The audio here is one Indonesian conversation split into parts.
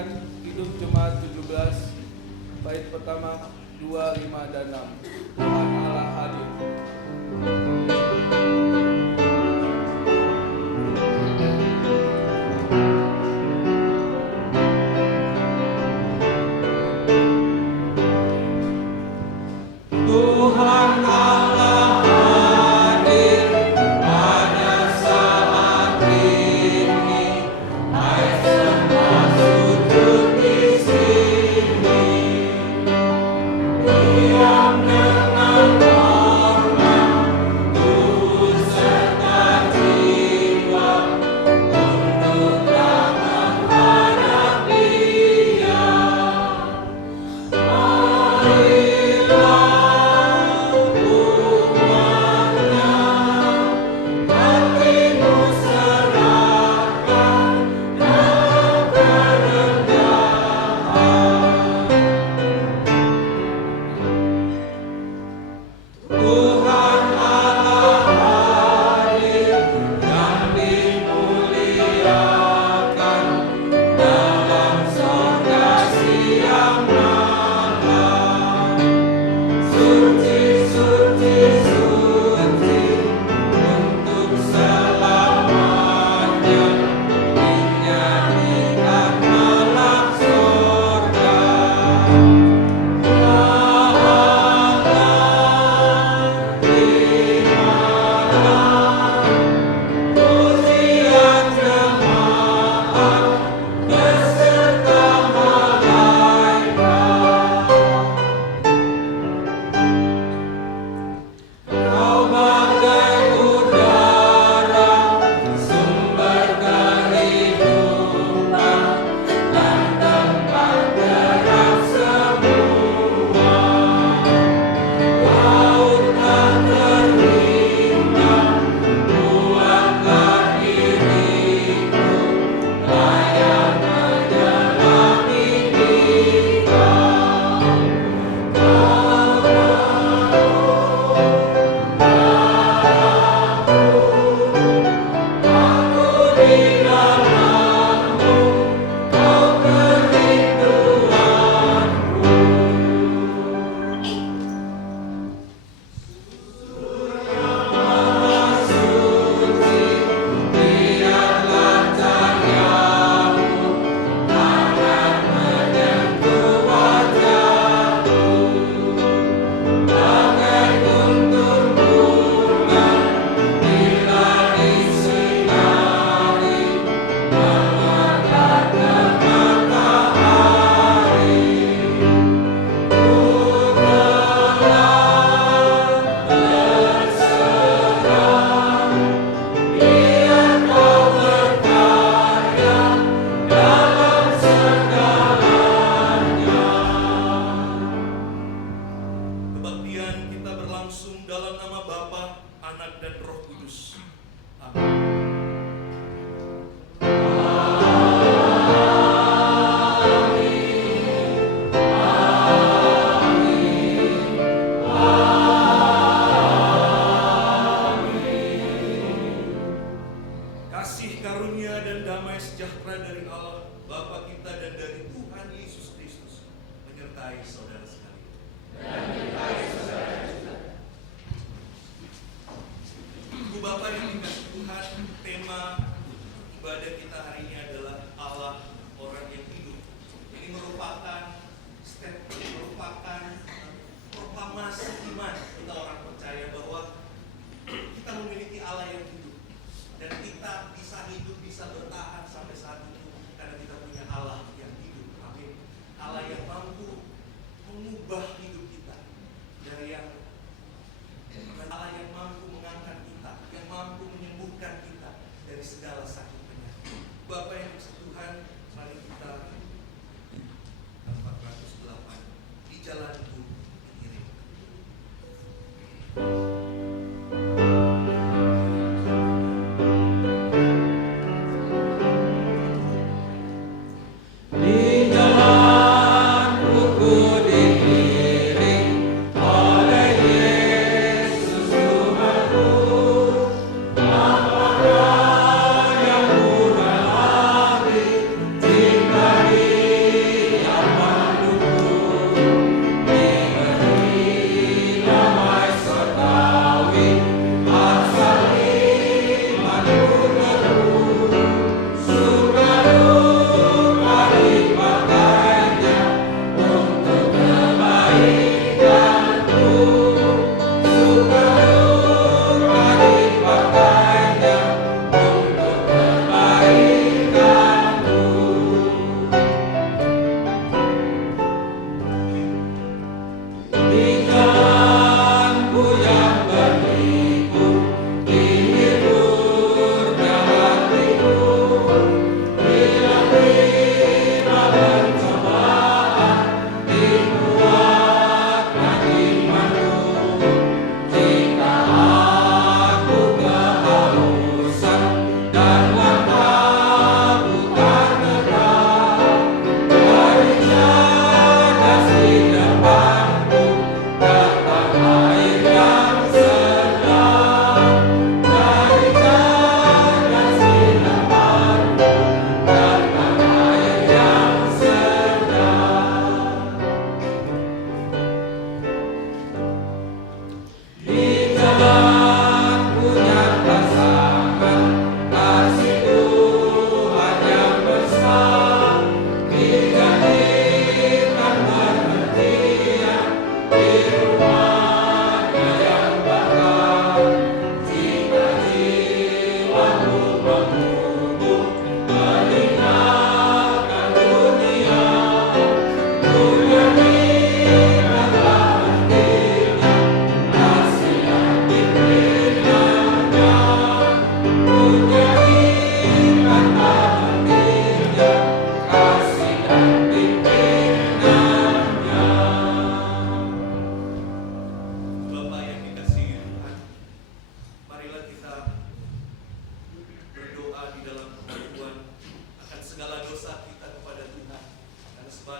menyanyikan Hidup Jemaat 17 bait pertama 2, 5, dan 6. Tuhan Allah hadir. Tuhan Allah hadir pada saat ini, hai semua sujud di sini, diam dengan hormat.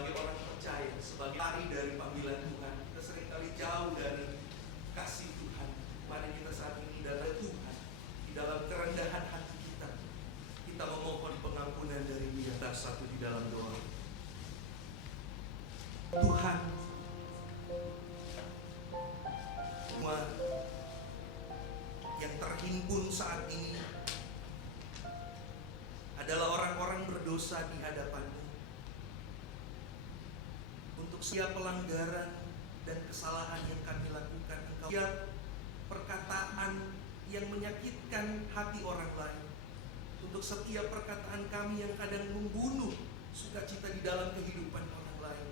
sebagai orang percaya, sebagai lari dari panggilan Tuhan, kita seringkali jauh dari kasih Tuhan. Mari kita saat ini dalam Tuhan, di dalam kerendahan hati kita memohon pengampunan dari Dia. Satu di dalam doa. Tuhan, semua yang terhimpun saat ini adalah orang-orang berdosa di hadapan-Mu. Untuk setiap pelanggaran dan kesalahan yang kami lakukan, Engkau setiap perkataan yang menyakitkan hati orang lain, untuk setiap perkataan kami yang kadang membunuh sukacita di dalam kehidupan orang lain,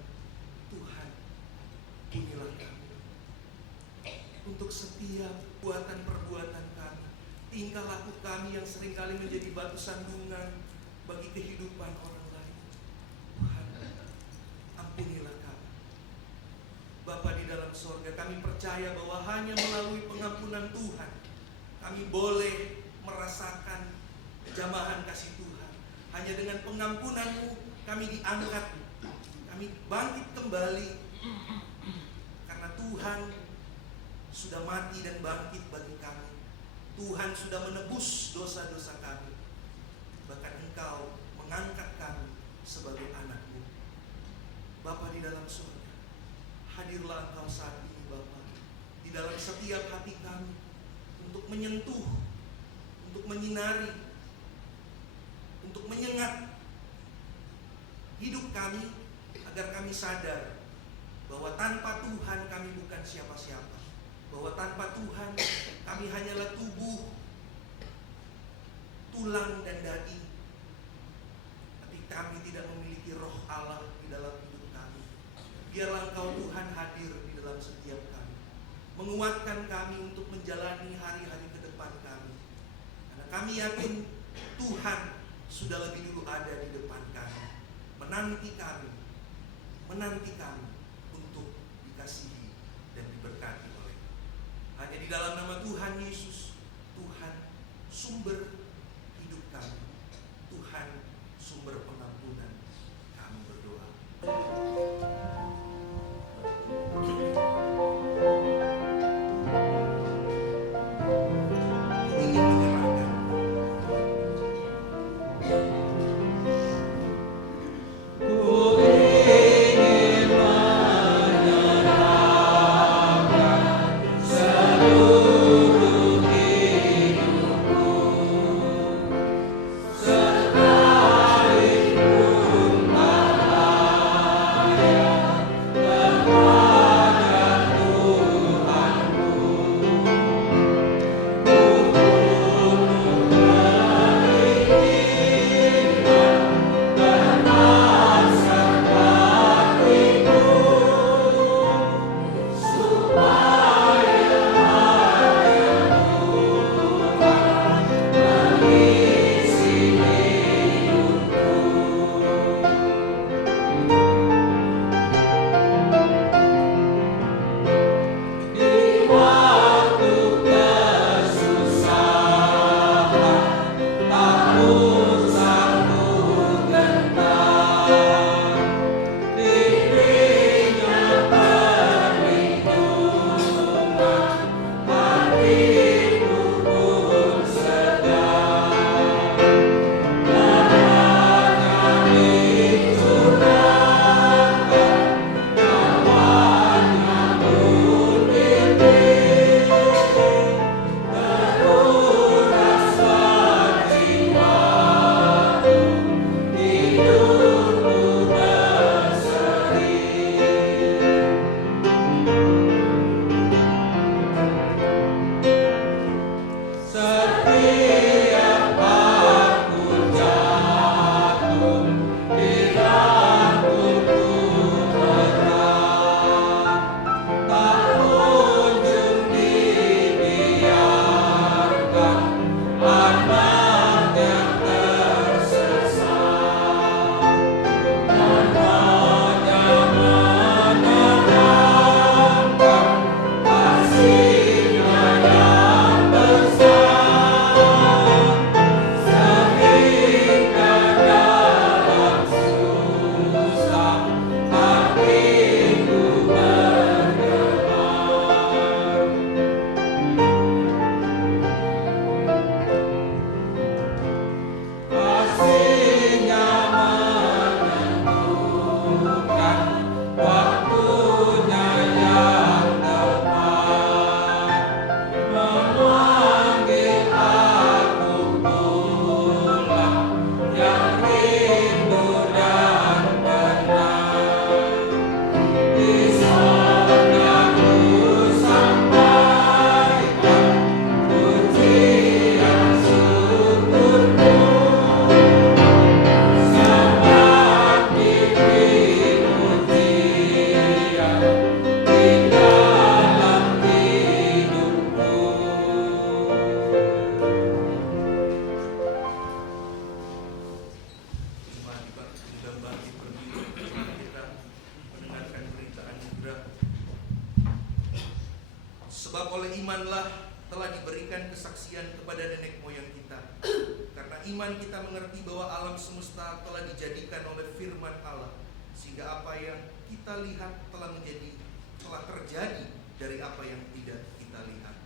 Tuhan, ampunilah kami. Untuk setiap perbuatan kami, tingkah laku kami yang seringkali menjadi batu sandungan bagi kehidupan orang lain, Tuhan, ampunilah kami. Bapa di dalam sorga, kami percaya bahwa hanya melalui pengampunan Tuhan kami boleh merasakan jamahan kasih Tuhan. Hanya dengan pengampunan-Mu kami diangkat, kami bangkit kembali, karena Tuhan sudah mati dan bangkit bagi kami. Tuhan sudah menebus dosa-dosa kami. Bahkan Engkau mengangkat kami sebagai anak-Mu. Bapa di dalam surga, hadirlah Engkau saat ini Bapa, di dalam setiap hati kami, untuk menyentuh, untuk menyinari, untuk menyengat hidup kami, agar kami sadar bahwa tanpa Tuhan kami bukan siapa-siapa, bahwa tanpa Tuhan kami hanyalah tubuh, tulang dan daging, tapi kami tidak memiliki roh Allah di dalam hidup kami. Biarlah Engkau Tuhan hadir di dalam setiap kami, menguatkan kami untuk menjalani hari-hari ke depan kami, karena kami yakin Tuhan sudah lebih dulu ada di depan kami, menanti kami untuk dikasihi dan diberkati oleh. Hanya di dalam nama Tuhan Yesus, Tuhan sumber hidup kami, Tuhan sumber pengampunan, kami berdoa. Ingin menyerahkan Seluruh hidupku, sekali imanlah telah diberikan kesaksian kepada nenek moyang kita. Karena iman kita mengerti bahwa alam semesta telah dijadikan oleh firman Allah, sehingga apa yang kita lihat telah terjadi dari apa yang tidak kita lihat.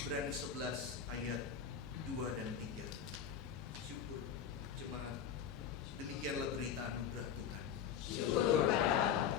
Ibrani 11 ayat 2 dan 3. Syukur jemaat. Demikianlah berita anugerah Tuhan. Syukur kepada Allah.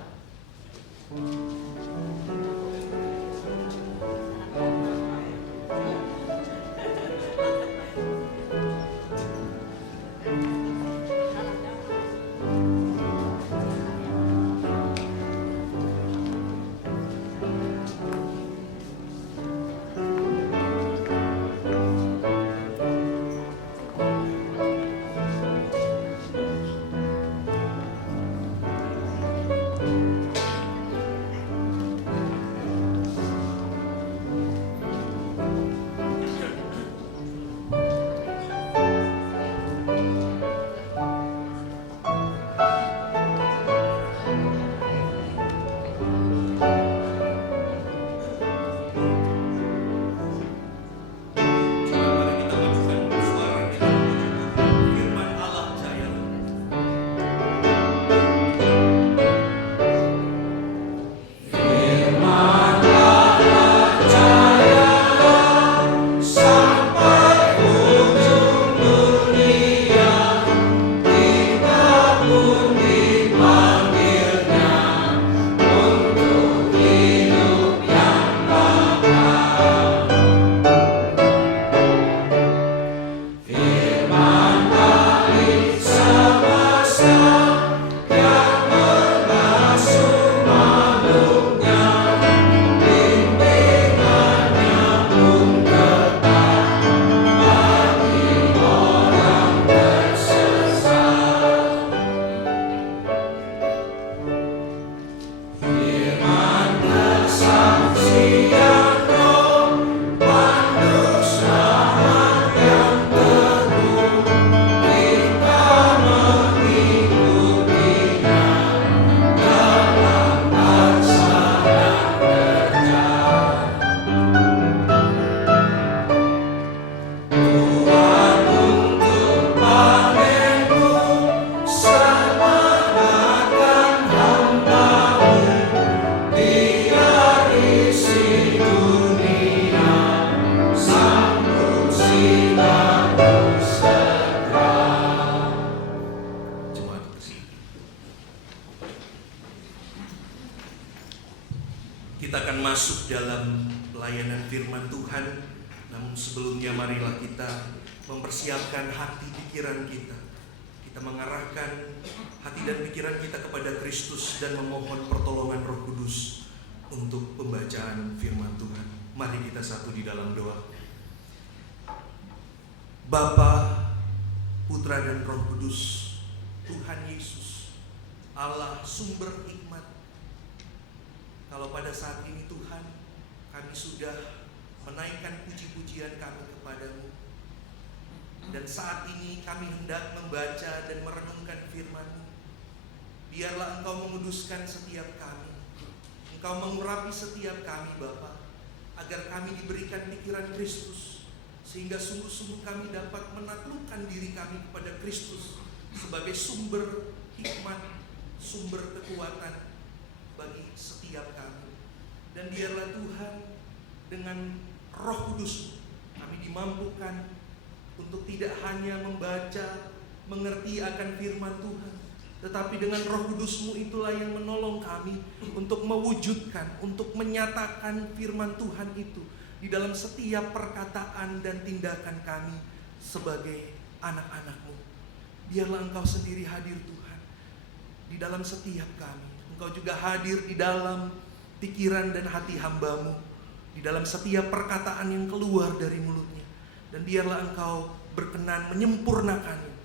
Kita akan masuk dalam pelayanan firman Tuhan. Namun sebelumnya marilah kita mempersiapkan hati pikiran kita. Kita mengarahkan hati dan pikiran kita kepada Kristus dan memohon pertolongan Roh Kudus untuk pembacaan firman Tuhan. Mari kita satu di dalam doa. Bapa, Putra dan Roh Kudus, Tuhan Yesus, Allah sumber hikmat. Kalau pada saat ini Tuhan, kami sudah menaikkan puji-pujian kami kepadamu, dan saat ini kami hendak membaca dan merenungkan firman-Mu. Biarlah Engkau menguduskan setiap kami, Engkau mengurapi setiap kami Bapa, agar kami diberikan pikiran Kristus, sehingga sungguh-sungguh kami dapat menaklukkan diri kami kepada Kristus sebagai sumber hikmat, sumber kekuatan bagi setiap kami. Dan biarlah Tuhan, dengan Roh Kudus kami dimampukan untuk tidak hanya membaca, mengerti akan firman Tuhan, tetapi dengan Roh Kudus-Mu itulah yang menolong kami untuk mewujudkan, untuk menyatakan firman Tuhan itu di dalam setiap perkataan dan tindakan kami sebagai anak-anak-Mu. Biarlah Engkau sendiri hadir Tuhan di dalam setiap kami. Engkau juga hadir di dalam pikiran dan hati hamba-Mu, di dalam setiap perkataan yang keluar dari mulutnya. Dan biarlah Engkau berkenan menyempurnakannya,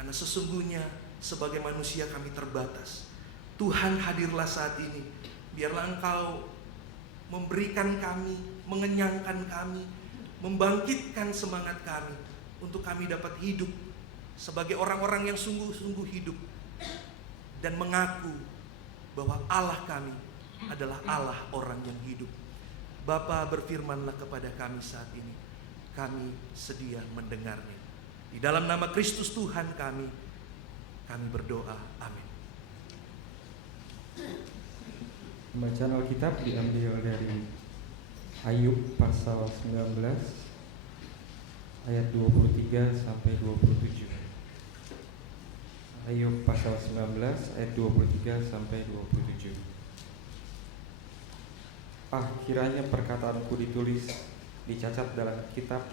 karena sesungguhnya sebagai manusia kami terbatas. Tuhan, hadirlah saat ini. Biarlah Engkau memberikan kami, mengenyangkan kami, membangkitkan semangat kami, untuk kami dapat hidup sebagai orang-orang yang sungguh-sungguh hidup, dan mengaku bahwa Allah kami adalah Allah orang yang hidup. Bapa, berfirmanlah kepada kami saat ini. Kami sedia mendengarnya. Di dalam nama Kristus Tuhan kami berdoa. Amin. Pembacaan Alkitab diambil dari Ayub pasal 19 ayat 23 sampai 27. Ayub pasal 19 ayat 23 sampai 27. Kiranya perkataanku ditulis, dicatat dalam kitab,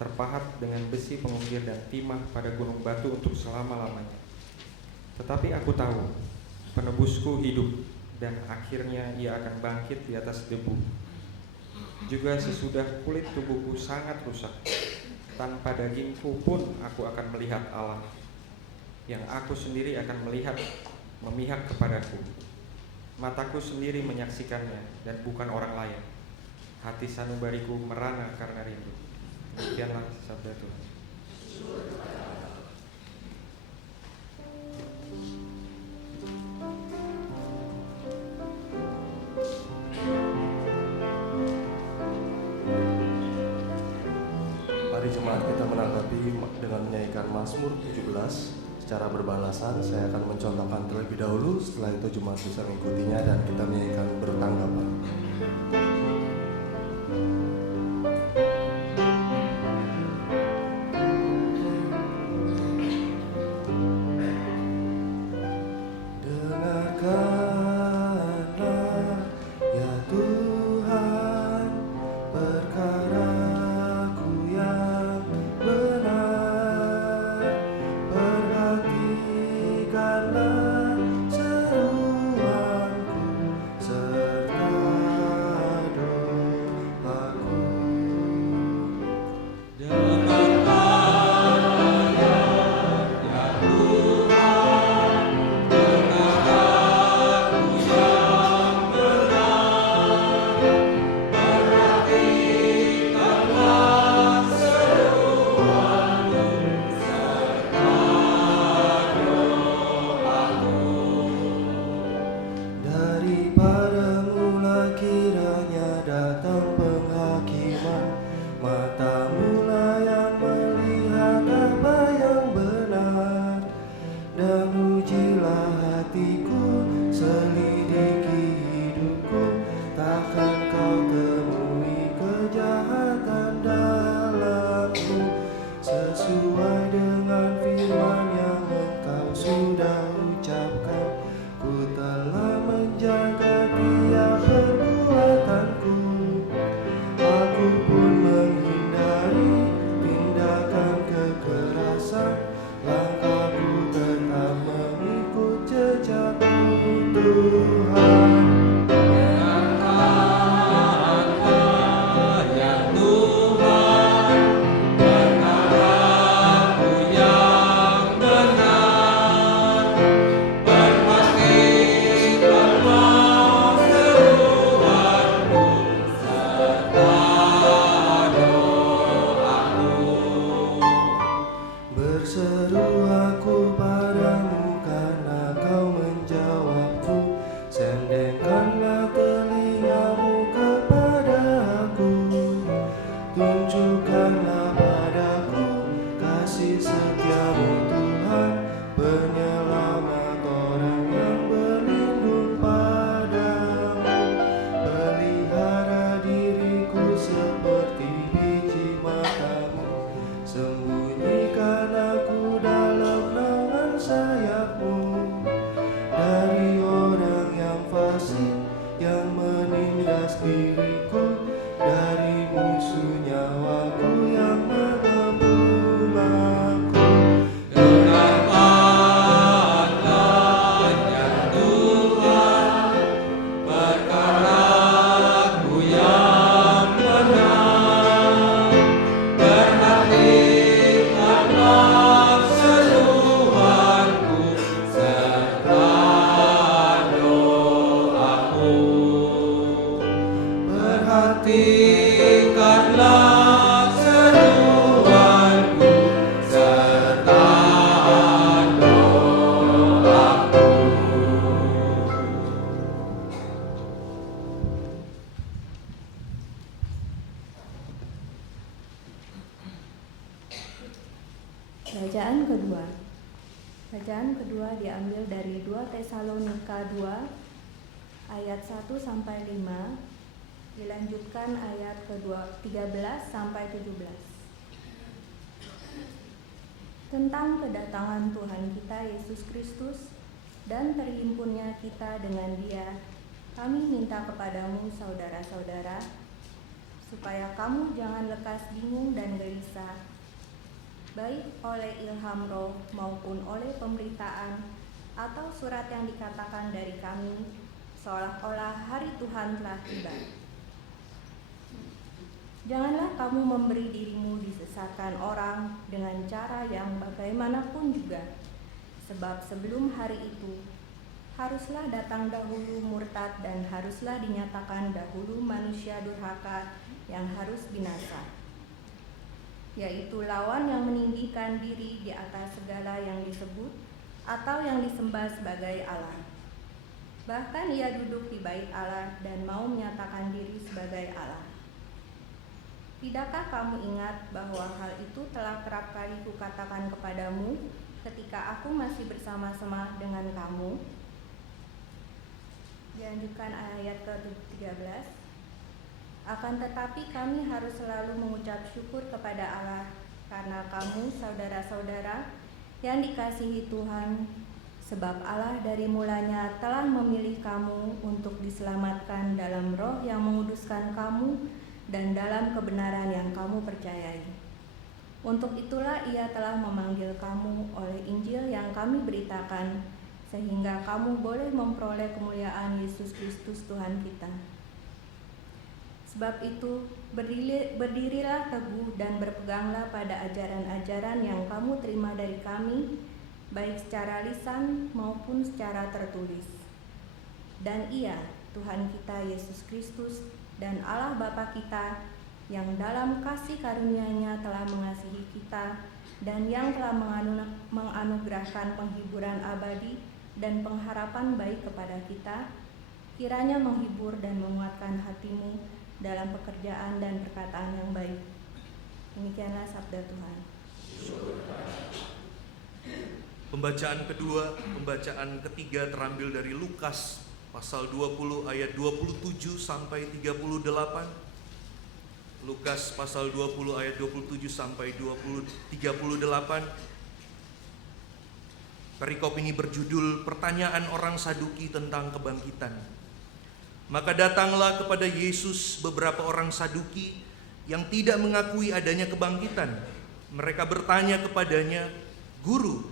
terpahat dengan besi pengukir dan timah pada gunung batu untuk selama-lamanya. Tetapi aku tahu penebusku hidup, dan akhirnya ia akan bangkit di atas debu. Juga sesudah kulit tubuhku sangat rusak, tanpa dagingku pun aku akan melihat Allah, yang aku sendiri akan memihak kepadaku. Mataku sendiri menyaksikannya dan bukan orang lain. Hati sanubariku merana karena rindu. Demikianlah sabda Tuhan. Mari jemaat kita menanggapi dengan menyanyikan Mazmur 17 secara berbalasan. Saya akan mencontohkan terlebih dahulu, setelah itu jemaat bisa mengikutinya dan kita menyanyikan bertanggapan. Berseru aku padamu karena kau menjawabku. Tesalonika 2 ayat 1 sampai 5, dilanjutkan ayat ke-13 sampai 17. Tentang kedatangan Tuhan kita Yesus Kristus dan terhimpunnya kita dengan Dia, kami minta kepadamu saudara-saudara, supaya kamu jangan lekas bingung dan gelisah, baik oleh ilham roh maupun oleh pemberitaan atau surat yang dikatakan dari kami, seolah-olah hari Tuhan telah tiba. Janganlah kamu memberi dirimu disesatkan orang dengan cara yang bagaimanapun juga, sebab sebelum hari itu haruslah datang dahulu murtad dan haruslah dinyatakan dahulu manusia durhaka yang harus binasa, yaitu lawan yang meninggikan diri di atas segala yang disebut atau yang disembah sebagai Allah. Bahkan ia duduk di bait Allah dan mau menyatakan diri sebagai Allah. Tidakkah kamu ingat bahwa hal itu telah kerap kali kukatakan kepadamu ketika aku masih bersama-sama dengan kamu? Dilanjutkan ayat ke-13. Akan tetapi kami harus selalu mengucap syukur kepada Allah karena kamu saudara-saudara yang dikasihi Tuhan, sebab Allah dari mulanya telah memilih kamu untuk diselamatkan dalam roh yang menguduskan kamu dan dalam kebenaran yang kamu percayai. Untuk itulah Ia telah memanggil kamu oleh Injil yang kami beritakan, sehingga kamu boleh memperoleh kemuliaan Yesus Kristus Tuhan kita. Sebab itu, berdirilah teguh dan berpeganglah pada ajaran-ajaran yang kamu terima dari kami, baik secara lisan maupun secara tertulis. Dan Ia, Tuhan kita Yesus Kristus, dan Allah Bapa kita yang dalam kasih karunia-Nya telah mengasihi kita dan yang telah menganugerahkan penghiburan abadi dan pengharapan baik kepada kita, kiranya menghibur dan menguatkan hatimu dalam pekerjaan dan perkataan yang baik. Demikianlah sabda Tuhan. Pembacaan kedua, pembacaan ketiga terambil dari Lukas pasal 20 ayat 27 sampai 38. Lukas pasal 20 ayat 27 sampai 38. Perikop ini berjudul Pertanyaan Orang Saduki tentang Kebangkitan. Maka datanglah kepada Yesus beberapa orang Saduki yang tidak mengakui adanya kebangkitan. Mereka bertanya kepadanya, "Guru,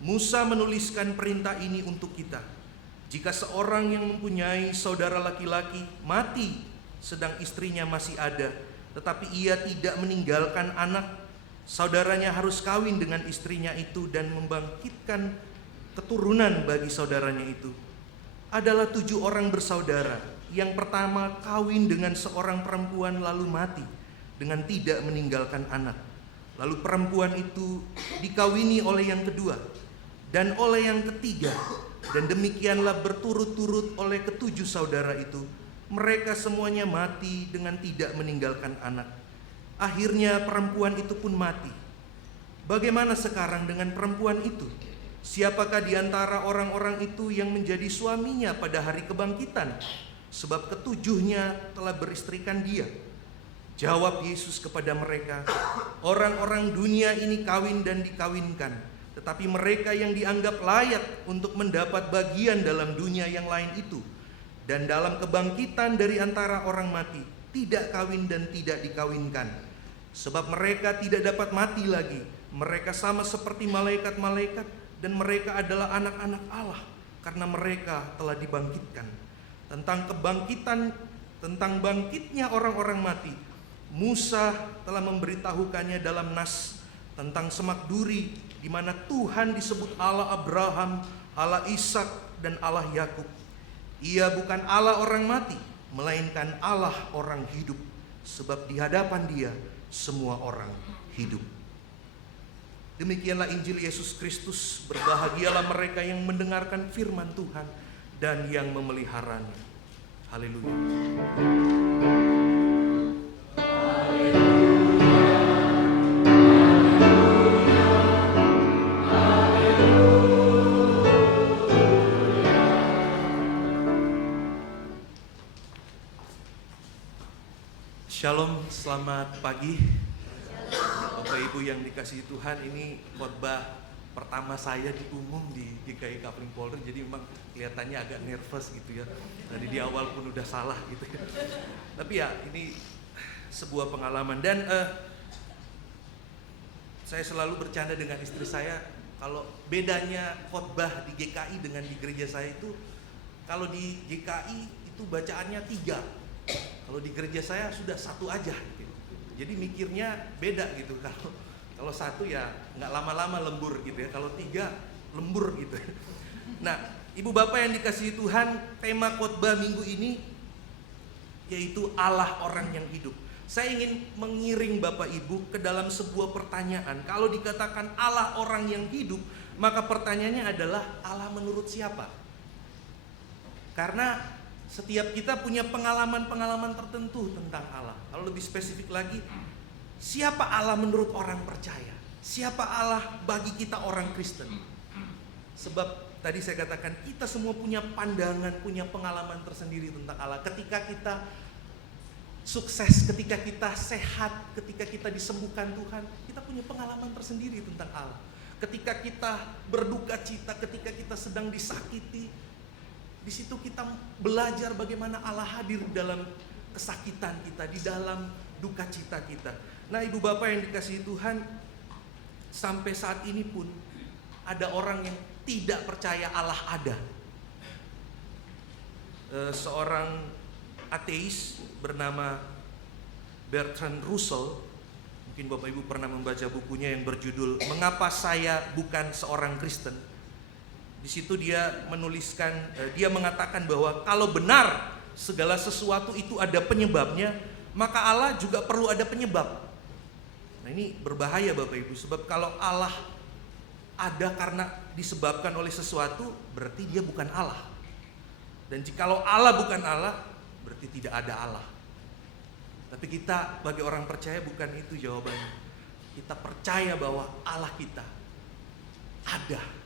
Musa menuliskan perintah ini untuk kita. Jika seorang yang mempunyai saudara laki-laki mati sedang istrinya masih ada, tetapi ia tidak meninggalkan anak, saudaranya harus kawin dengan istrinya itu dan membangkitkan keturunan bagi saudaranya itu. Adalah 7 orang bersaudara. Yang pertama kawin dengan seorang perempuan lalu mati dengan tidak meninggalkan anak. Lalu perempuan itu dikawini oleh yang kedua dan oleh yang ketiga. Dan demikianlah berturut-turut oleh ke-7 saudara itu. Mereka semuanya mati dengan tidak meninggalkan anak. Akhirnya perempuan itu pun mati. Bagaimana sekarang dengan perempuan itu? Siapakah di antara orang-orang itu yang menjadi suaminya pada hari kebangkitan? Sebab ke-7-nya telah beristrikan dia." Jawab Yesus kepada mereka, "Orang-orang dunia ini kawin dan dikawinkan, tetapi mereka yang dianggap layak untuk mendapat bagian dalam dunia yang lain itu, dan dalam kebangkitan dari antara orang mati, tidak kawin dan tidak dikawinkan. Sebab mereka tidak dapat mati lagi, mereka sama seperti malaikat-malaikat, dan mereka adalah anak-anak Allah, karena mereka telah dibangkitkan." Tentang kebangkitan, tentang bangkitnya orang-orang mati, Musa telah memberitahukannya dalam nas tentang semak duri, di mana Tuhan disebut Allah Abraham, Allah Ishak, dan Allah Yakub. Ia bukan Allah orang mati, melainkan Allah orang hidup, sebab di hadapan Dia semua orang hidup. Demikianlah Injil Yesus Kristus. Berbahagialah mereka yang mendengarkan firman Tuhan dan yang memeliharanya. Haleluya. Shalom, selamat pagi. Bapak Ibu yang dikasihi Tuhan, ini khotbah pertama saya di umum di GKI Kapling Polri, jadi memang kelihatannya agak nervous gitu ya. Dari di awal pun udah salah gitu ya. Tapi ya ini sebuah pengalaman dan saya selalu bercanda dengan istri saya kalau bedanya khotbah di GKI dengan di gereja saya itu, kalau di GKI itu bacaannya 3. Kalau di gereja saya sudah 1 aja gitu. Jadi mikirnya beda gitu. Kalau 1 ya nggak lama-lama lembur gitu ya. Kalau 3 lembur gitu. Nah, Ibu Bapak yang dikasihi Tuhan, tema khotbah minggu ini yaitu Allah orang yang hidup. Saya ingin mengiring Bapak Ibu ke dalam sebuah pertanyaan. Kalau dikatakan Allah orang yang hidup, maka pertanyaannya adalah Allah menurut siapa? Karena setiap kita punya pengalaman-pengalaman tertentu tentang Allah. Kalau lebih spesifik lagi, siapa Allah menurut orang percaya? Siapa Allah bagi kita orang Kristen? Sebab tadi saya katakan kita semua punya pandangan, punya pengalaman tersendiri tentang Allah. Ketika kita sukses, ketika kita sehat, ketika kita disembuhkan Tuhan, kita punya pengalaman tersendiri tentang Allah. Ketika kita berduka cita, ketika kita sedang disakiti, di situ kita belajar bagaimana Allah hadir dalam kesakitan kita, di dalam duka cita kita. Nah, Ibu Bapak yang dikasihi Tuhan, sampai saat ini pun ada orang yang tidak percaya Allah ada. Seorang ateis bernama Bertrand Russell, mungkin Bapak Ibu pernah membaca bukunya yang berjudul Mengapa Saya Bukan Seorang Kristen. Di situ dia menuliskan, dia mengatakan bahwa kalau benar segala sesuatu itu ada penyebabnya, maka Allah juga perlu ada penyebab. Nah, ini berbahaya Bapak Ibu, sebab kalau Allah ada karena disebabkan oleh sesuatu, berarti dia bukan Allah. Dan jikalau Allah bukan Allah, berarti tidak ada Allah. Tapi kita bagi orang percaya bukan itu jawabannya. Kita percaya bahwa Allah kita ada.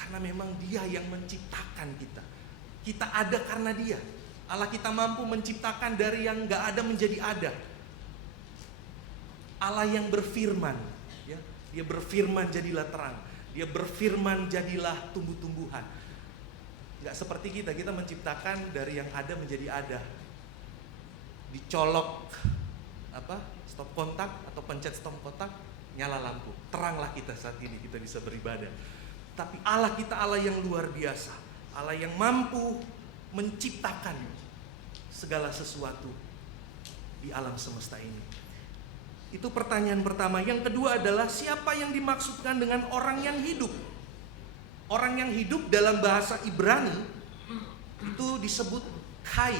Karena memang Dia yang menciptakan kita. Kita ada karena Dia. Allah kita mampu menciptakan dari yang gak ada menjadi ada. Allah yang berfirman, ya, Dia berfirman jadilah terang. Dia berfirman jadilah tumbuh-tumbuhan. Gak seperti kita menciptakan dari yang ada menjadi ada. Dicolok stop kontak atau pencet stop kontak, nyala lampu. Teranglah kita saat ini, kita bisa beribadah. Tapi Allah kita Allah yang luar biasa. Allah yang mampu menciptakan segala sesuatu di alam semesta ini. Itu pertanyaan pertama. Yang kedua adalah siapa yang dimaksudkan dengan orang yang hidup? Orang yang hidup dalam bahasa Ibrani itu disebut Kai,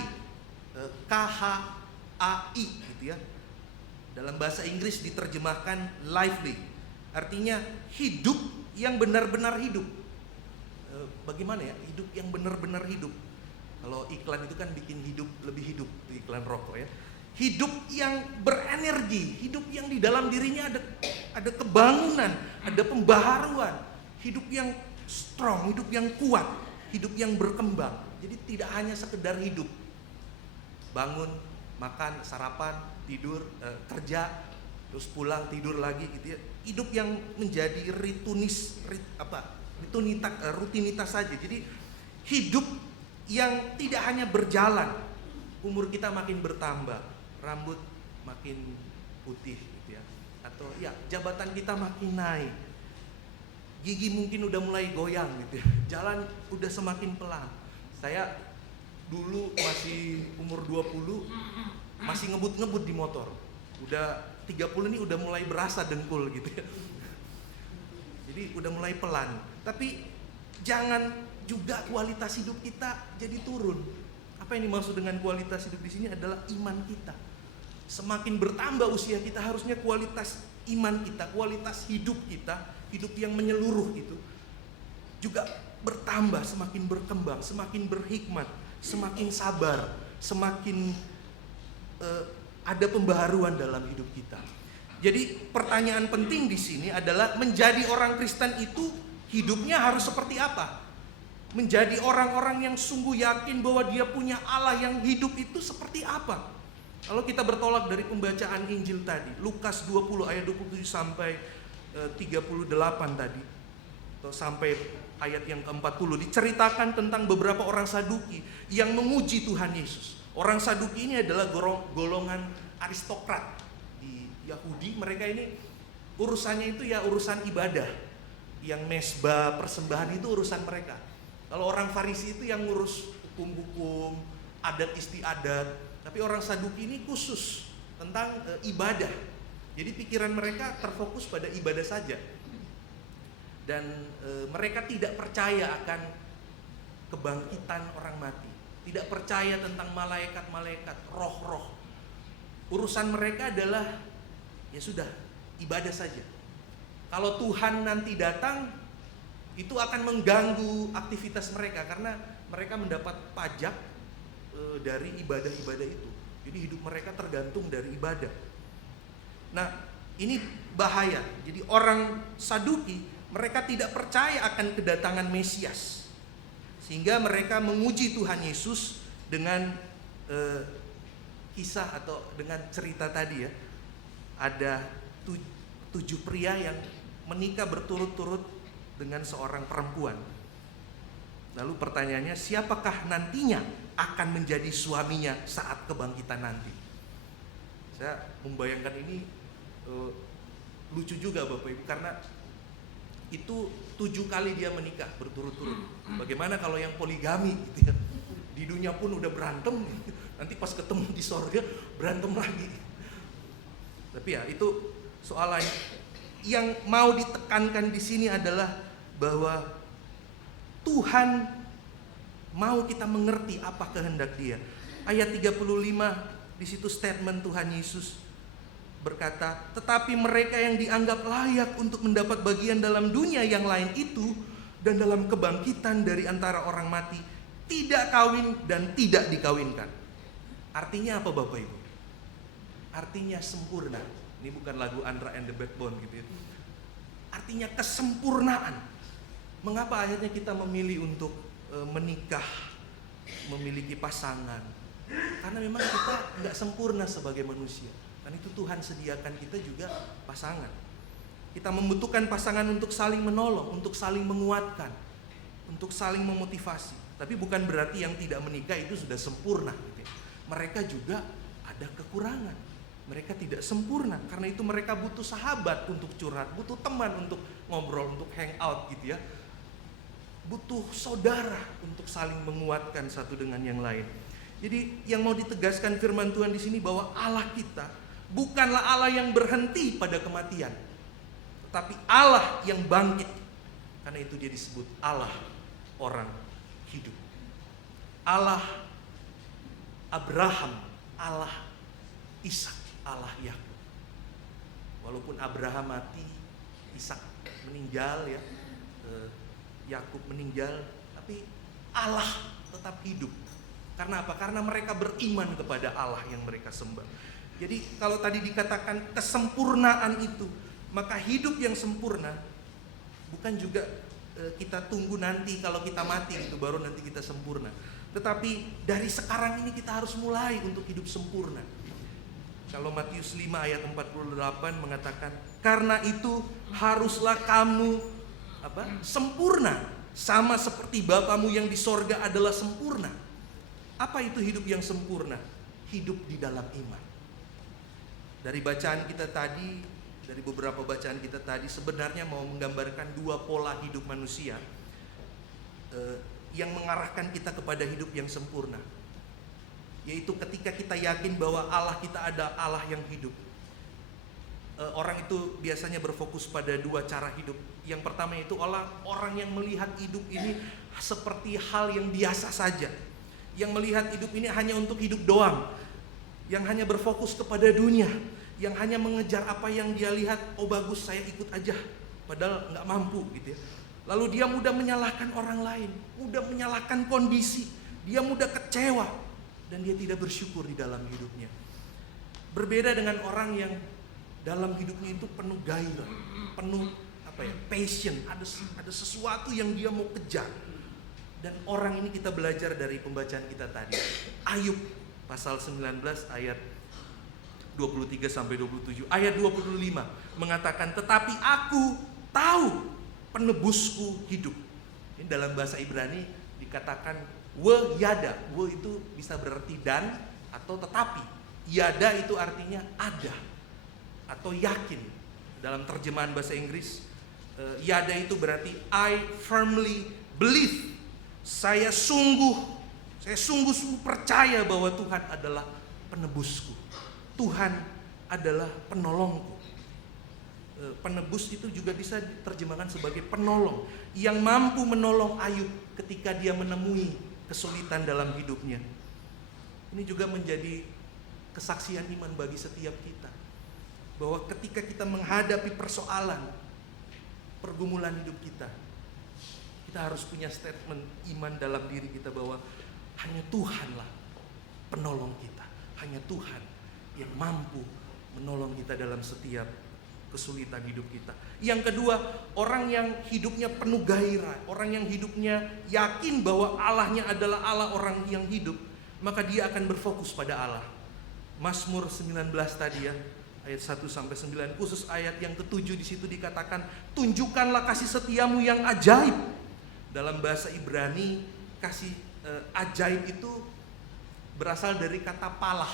K-H-A-I gitu ya. Dalam bahasa Inggris diterjemahkan lively. Artinya hidup yang benar-benar hidup. Bagaimana ya? Hidup yang benar-benar hidup. Kalau iklan itu kan bikin hidup lebih hidup, itu iklan rokok ya. Hidup yang berenergi, hidup yang di dalam dirinya ada kebangunan, ada pembaharuan, hidup yang strong, hidup yang kuat, hidup yang berkembang. Jadi tidak hanya sekedar hidup. Bangun, makan, sarapan, tidur, kerja, terus pulang tidur lagi gitu ya. Hidup yang menjadi rutinitas saja. Jadi hidup yang tidak hanya berjalan, umur kita makin bertambah, rambut makin putih gitu ya. Atau ya jabatan kita makin naik. Gigi mungkin udah mulai goyang gitu ya. Jalan udah semakin pelan. Saya dulu masih umur 20 masih ngebut-ngebut di motor. Udah 30 ini udah mulai berasa dengkul gitu ya. Jadi udah mulai pelan. Tapi jangan juga kualitas hidup kita jadi turun. Apa yang dimaksud dengan kualitas hidup di sini adalah iman kita. Semakin bertambah usia kita, harusnya kualitas iman kita, kualitas hidup kita, hidup yang menyeluruh itu juga bertambah, semakin berkembang, semakin berhikmat, semakin sabar, semakin ada pembaharuan dalam hidup kita. Jadi pertanyaan penting di sini adalah menjadi orang Kristen itu hidupnya harus seperti apa? Menjadi orang-orang yang sungguh yakin bahwa dia punya Allah yang hidup itu seperti apa? Kalau kita bertolak dari pembacaan Injil tadi, Lukas 20 ayat 27 sampai 38 tadi, atau sampai ayat yang ke-40, diceritakan tentang beberapa orang Saduki yang memuji Tuhan Yesus. Orang Saduki ini adalah golongan aristokrat di Yahudi. Mereka ini urusannya itu ya urusan ibadah. Yang mesbah, persembahan itu urusan mereka. Kalau orang Farisi itu yang ngurus hukum-hukum, adat istiadat. Tapi orang Saduki ini khusus tentang ibadah. Jadi pikiran mereka terfokus pada ibadah saja. Dan mereka tidak percaya akan kebangkitan orang mati. Tidak percaya tentang malaikat-malaikat, roh-roh. Urusan mereka adalah ya sudah, ibadah saja. Kalau Tuhan nanti datang, itu akan mengganggu aktivitas mereka karena mereka mendapat pajak dari ibadah-ibadah itu. Jadi hidup mereka tergantung dari ibadah. Nah, ini bahaya. Jadi orang Saduki, mereka tidak percaya akan kedatangan Mesias. Sehingga mereka menguji Tuhan Yesus dengan kisah atau dengan cerita tadi ya. Ada 7 pria yang menikah berturut-turut dengan seorang perempuan. Lalu pertanyaannya, siapakah nantinya akan menjadi suaminya saat kebangkitan nanti? Saya membayangkan ini lucu juga Bapak Ibu, karena itu 7 kali dia menikah berturut-turut. Bagaimana kalau yang poligami gitu ya? Di dunia pun udah berantem, nanti pas ketemu di sorga berantem lagi. Tapi ya itu soal lain. Yang mau ditekankan di sini adalah bahwa Tuhan mau kita mengerti apa kehendak Dia. Ayat 35 di situ statement Tuhan Yesus berkata, tetapi mereka yang dianggap layak untuk mendapat bagian dalam dunia yang lain itu dan dalam kebangkitan dari antara orang mati tidak kawin dan tidak dikawinkan. Artinya apa Bapak Ibu? Artinya sempurna. Ini bukan lagu Andra and the Backbone gitu ya. Artinya kesempurnaan. Mengapa akhirnya kita memilih untuk menikah, memiliki pasangan? Karena memang kita nggak sempurna sebagai manusia. Dan itu Tuhan sediakan kita juga pasangan. Kita membutuhkan pasangan untuk saling menolong, untuk saling menguatkan, untuk saling memotivasi. Tapi bukan berarti yang tidak menikah itu sudah sempurna. Gitu ya. Mereka juga ada kekurangan. Mereka tidak sempurna. Karena itu mereka butuh sahabat untuk curhat, butuh teman untuk ngobrol, untuk hangout gitu ya. Butuh saudara untuk saling menguatkan satu dengan yang lain. Jadi yang mau ditegaskan firman Tuhan di sini bahwa Allah kita bukanlah Allah yang berhenti pada kematian, tetapi Allah yang bangkit. Karena itu dia disebut Allah orang hidup. Allah Abraham, Allah Ishak, Allah Yakub. Walaupun Abraham mati, Ishak meninggal ya, Yakub meninggal, tapi Allah tetap hidup. Karena apa? Karena mereka beriman kepada Allah yang mereka sembah. Jadi kalau tadi dikatakan kesempurnaan itu, maka hidup yang sempurna bukan juga kita tunggu nanti kalau kita mati itu baru nanti kita sempurna. Tetapi dari sekarang ini kita harus mulai untuk hidup sempurna. Kalau Matius 5 ayat 48 mengatakan, karena itu haruslah kamu sempurna sama seperti Bapamu yang di sorga adalah sempurna. Apa itu hidup yang sempurna? Hidup di dalam iman. Dari bacaan kita tadi, dari beberapa bacaan kita tadi sebenarnya mau menggambarkan 2 pola hidup manusia yang mengarahkan kita kepada hidup yang sempurna. Yaitu ketika kita yakin bahwa Allah kita ada Allah yang hidup. Orang itu biasanya berfokus pada 2 cara hidup. Yang pertama itu orang yang melihat hidup ini seperti hal yang biasa saja. Yang melihat hidup ini hanya untuk hidup doang. Yang hanya berfokus kepada dunia. Yang hanya mengejar apa yang dia lihat, oh bagus saya ikut aja. Padahal gak mampu gitu ya. Lalu dia mudah menyalahkan orang lain. Mudah menyalahkan kondisi. Dia mudah kecewa. Dan dia tidak bersyukur di dalam hidupnya. Berbeda dengan orang yang dalam hidupnya itu penuh gairah, penuh passion, ada sesuatu yang dia mau kejar. Dan orang ini kita belajar dari pembacaan kita tadi. Ayub pasal 19 ayat 23 sampai 27. Ayat 25 mengatakan, tetapi aku tahu penebusku hidup. Ini dalam bahasa Ibrani dikatakan we yada. We itu bisa berarti dan atau tetapi. Yada itu artinya ada atau yakin. Dalam terjemahan bahasa Inggris, yada itu berarti I firmly believe. Saya sungguh-sungguh percaya bahwa Tuhan adalah penebusku. Tuhan adalah penolongku. Penebus itu juga bisa diterjemahkan sebagai penolong, yang mampu menolong Ayub ketika dia menemui kesulitan dalam hidupnya. Ini juga menjadi kesaksian iman bagi setiap kita, bahwa ketika kita menghadapi persoalan, pergumulan hidup kita harus punya statement iman dalam diri kita bahwa hanya Tuhanlah penolong kita. Hanya Tuhan yang mampu menolong kita dalam setiap kesulitan hidup kita. Yang kedua, orang yang hidupnya penuh gairah, orang yang hidupnya yakin bahwa Allahnya adalah Allah orang yang hidup, maka dia akan berfokus pada Allah. Mazmur 19 tadi ya, ayat 1 sampai 9, khusus ayat yang ke-7 di situ dikatakan, tunjukkanlah kasih setiamu yang ajaib. Dalam bahasa Ibrani, kasih ajaib itu berasal dari kata palah,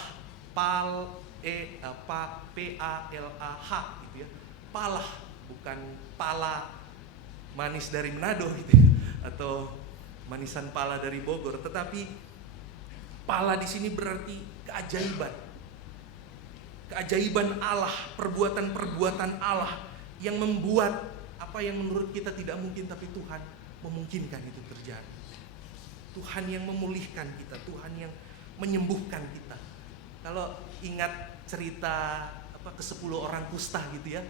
P-A-L-A-H gitu ya. Palah, bukan pala manis dari Manado gitu ya, atau manisan pala dari Bogor, tetapi pala di sini berarti keajaiban. Keajaiban Allah, perbuatan-perbuatan Allah yang membuat apa yang menurut kita tidak mungkin, tapi Tuhan memungkinkan itu terjadi. Tuhan yang memulihkan kita, Tuhan yang menyembuhkan kita. Kalau ingat cerita ke-10 orang kusta gitu ya,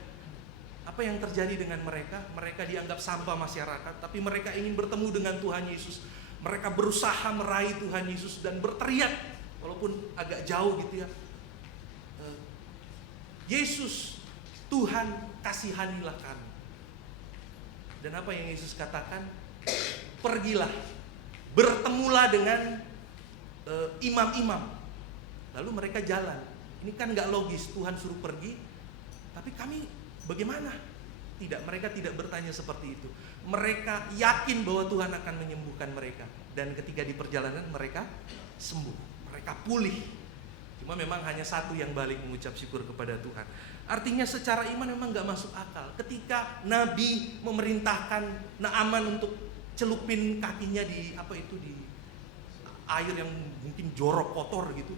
apa yang terjadi dengan mereka? Mereka dianggap sampah masyarakat, tapi mereka ingin bertemu dengan Tuhan Yesus. Mereka berusaha meraih Tuhan Yesus dan berteriak, walaupun agak jauh gitu ya, Yesus, Tuhan, kasihanilah kami. Dan apa yang Yesus katakan? Pergilah, bertemulah dengan imam-imam. Lalu mereka jalan. Ini kan gak logis, Tuhan suruh pergi, tapi kami bagaimana? Tidak, mereka tidak bertanya seperti itu. Mereka yakin bahwa Tuhan akan menyembuhkan mereka. Dan ketika di perjalanan mereka sembuh, mereka pulih. Cuma memang hanya satu yang balik mengucap syukur kepada Tuhan. Artinya secara iman memang gak masuk akal. Ketika Nabi memerintahkan Naaman untuk celupin kakinya di di air yang mungkin jorok kotor gitu,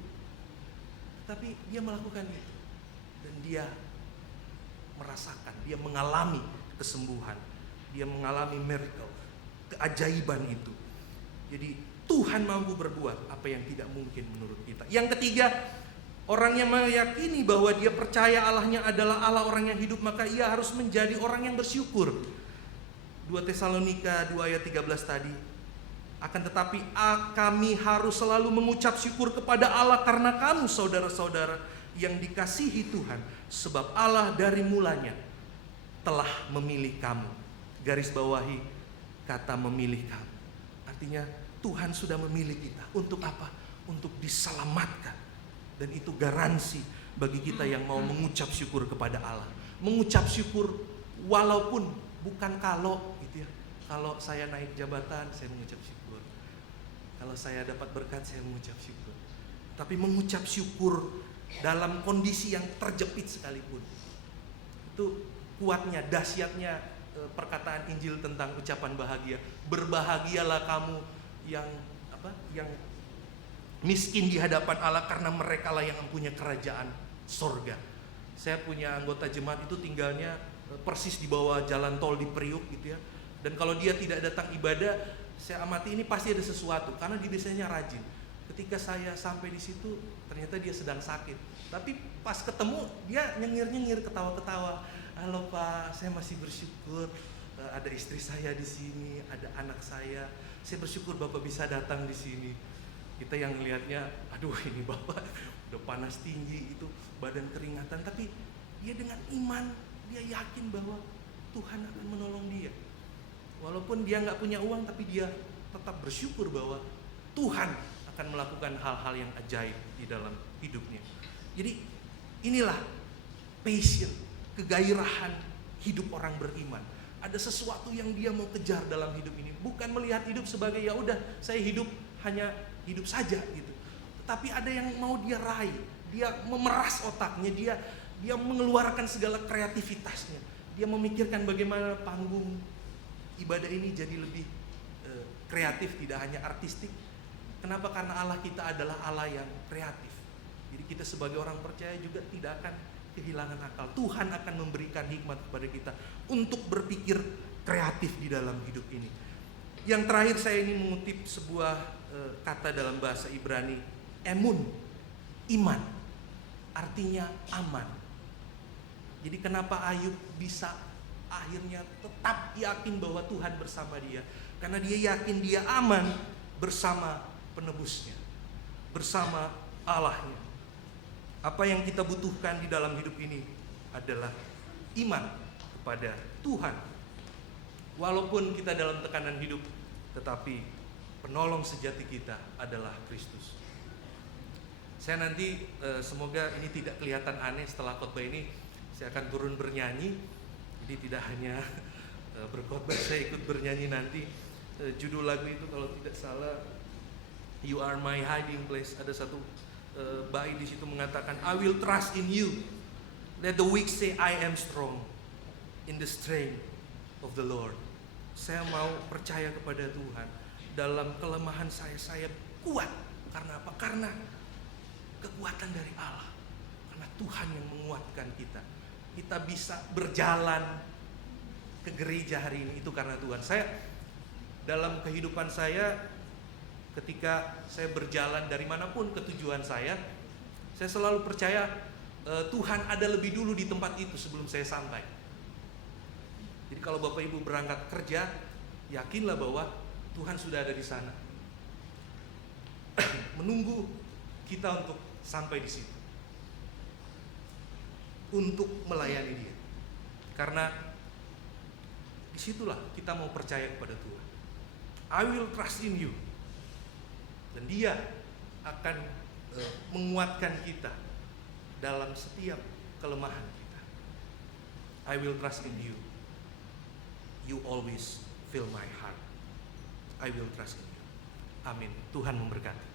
tapi dia melakukan itu dan dia merasakan, dia mengalami kesembuhan, dia mengalami miracle, keajaiban itu. Jadi Tuhan mampu berbuat apa yang tidak mungkin menurut kita. Yang ketiga, orang yang meyakini bahwa dia percaya Allahnya adalah Allah orang yang hidup, maka ia harus menjadi orang yang bersyukur. 2 Tesalonika 2 ayat 13 tadi. Akan tetapi kami harus selalu mengucap syukur kepada Allah karena kamu saudara-saudara yang dikasihi Tuhan, sebab Allah dari mulanya telah memilih kamu. Garis bawahi kata memilih kamu. Artinya Tuhan sudah memilih kita. Untuk apa? Untuk diselamatkan. Dan itu garansi bagi kita yang mau mengucap syukur kepada Allah. Mengucap syukur walaupun bukan kalau gitu ya. Kalau saya naik jabatan, saya mengucap syukur. Kalau saya dapat berkat, saya mengucap syukur. Tapi mengucap syukur dalam kondisi yang terjepit sekalipun. Itu kuatnya, dahsyatnya perkataan Injil tentang ucapan bahagia. Berbahagialah kamu yang miskin di hadapan Allah, karena merekalah yang mempunyai kerajaan sorga. Saya punya anggota jemaat itu tinggalnya persis di bawah jalan tol di Priuk gitu ya. Dan kalau dia tidak datang ibadah, saya amati ini pasti ada sesuatu, karena dia biasanya rajin. Ketika saya sampai di situ, ternyata dia sedang sakit. Tapi pas ketemu dia nyengir-nyengir, ketawa-ketawa. Halo Pak, saya masih bersyukur ada istri saya di sini, ada anak saya. Saya bersyukur Bapak bisa datang di sini. Kita yang melihatnya, aduh ini Bapak udah panas tinggi, itu badan keringatan. Tapi dia dengan iman, dia yakin bahwa Tuhan akan menolong dia. Walaupun dia nggak punya uang, tapi dia tetap bersyukur bahwa Tuhan akan melakukan hal-hal yang ajaib di dalam hidupnya. Jadi Inilah passion, kegairahan hidup orang beriman. Ada sesuatu yang dia mau kejar dalam hidup ini. Bukan melihat hidup sebagai ya udah saya hidup hanya hidup saja gitu. Tetapi ada yang mau dia raih. Dia memeras otaknya, dia mengeluarkan segala kreativitasnya. Dia memikirkan bagaimana panggung ibadah ini jadi lebih kreatif, tidak hanya artistik. Kenapa? Karena Allah kita adalah Allah yang kreatif. Jadi kita sebagai orang percaya juga tidak akan kehilangan akal. Tuhan akan memberikan hikmat kepada kita untuk berpikir kreatif di dalam hidup ini. Yang terakhir saya ini mengutip sebuah kata dalam bahasa Ibrani, emun, iman, artinya aman. Jadi kenapa Ayub bisa akhirnya tetap yakin bahwa Tuhan bersama dia? Karena dia yakin dia aman bersama penebusnya, bersama Allahnya. Apa yang kita butuhkan di dalam hidup ini adalah iman kepada Tuhan. Walaupun kita dalam tekanan hidup, tetapi penolong sejati kita adalah Kristus. Saya nanti semoga ini tidak kelihatan aneh setelah khotbah ini, saya akan turun bernyanyi. Jadi tidak hanya berkhotbah, saya ikut bernyanyi nanti. Judul lagu itu kalau tidak salah, You Are My Hiding Place. Ada satu bait di situ mengatakan, I will trust in you. Let the weak say I am strong in the strength of the Lord. Saya mau percaya kepada Tuhan. Dalam kelemahan saya kuat. Karena apa? Karena kekuatan dari Allah. Karena Tuhan yang menguatkan kita. Kita bisa berjalan ke gereja hari ini itu karena Tuhan. Saya dalam kehidupan saya, ketika saya berjalan dari manapun ke tujuan saya selalu percaya Tuhan ada lebih dulu di tempat itu sebelum saya sampai. Jadi kalau Bapak Ibu berangkat kerja, yakinlah bahwa Tuhan sudah ada di sana, menunggu kita untuk sampai di situ, untuk melayani Dia. Karena disitulah kita mau percaya kepada Tuhan. I will trust in you. Dan Dia akan menguatkan kita dalam setiap kelemahan kita. I will trust in you. You always fill my heart. I will trust in you. Amin. Tuhan memberkati.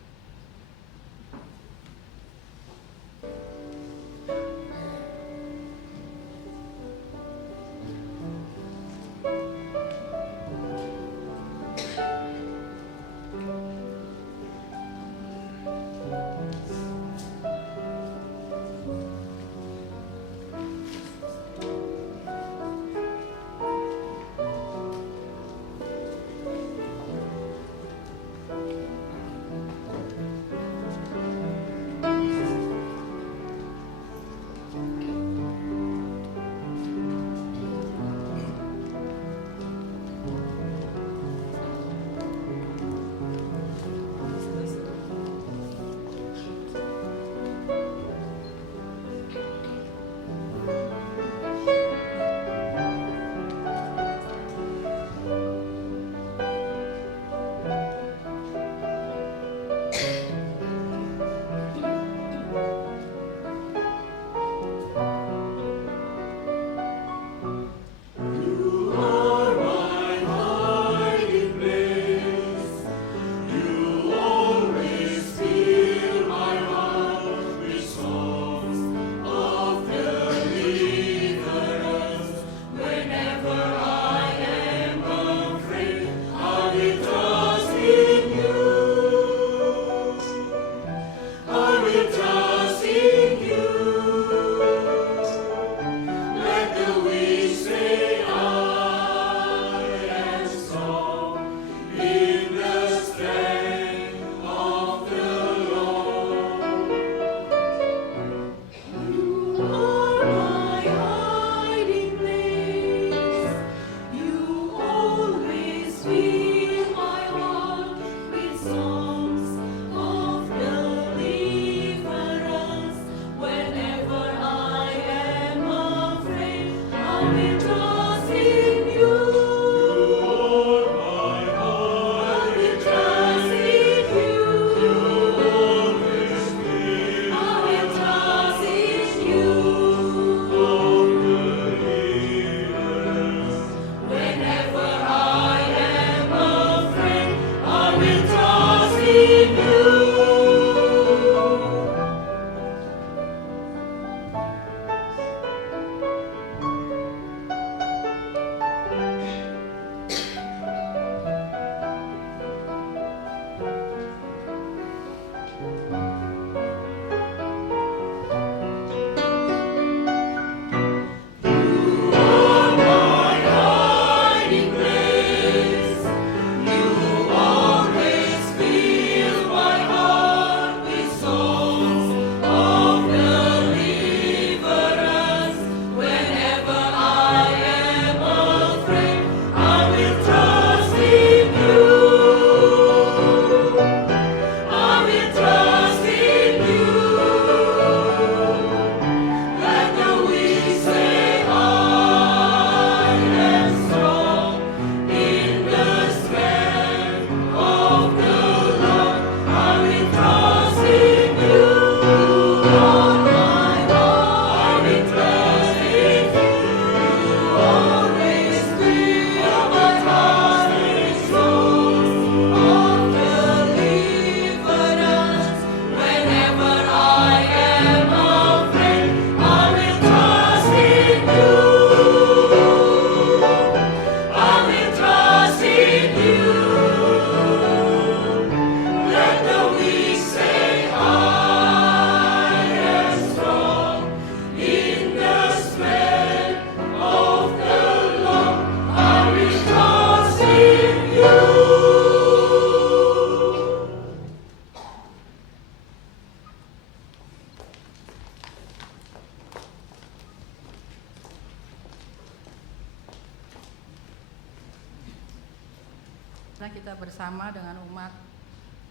Marilah kita bersama dengan umat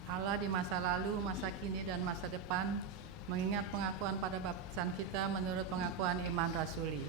Allah di masa lalu, masa kini, dan masa depan, mengingat pengakuan pada baptisan kita menurut pengakuan iman rasuli.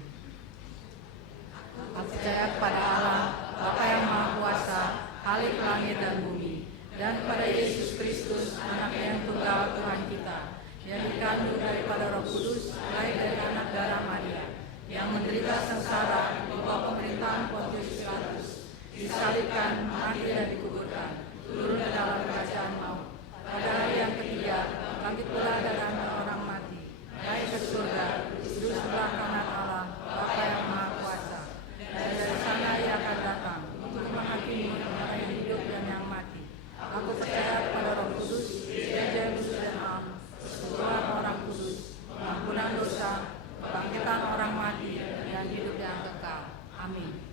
Aku percaya kepada Allah, Bapa yang Maha Kuasa, Khalik langit dan bumi, dan kepada Yesus Kristus, Anaknya yang tunggal Tuhan kita, yang dikandung daripada Roh Kudus, lahir dari anak darah Maria, yang menderita sengsara di bawah pemerintahan Pontius Pilatus, disalibkan, mati dan dikuburkan, turun ke dalam kerajaan maut. Pada hari yang ketiga, bangkit pula dari antara orang mati, naik ke surga, duduk sebelah kanan Allah, Bapa yang Maha Kuasa. Dan dari sana Ia akan datang untuk menghakimi orang yang hidup dan yang mati. Aku percaya kepada Roh Kudus, Gereja yang kudus dan am, persekutuan orang kudus, pengampunan dosa, kebangkitan orang mati, dan hidup yang kekal. Amin.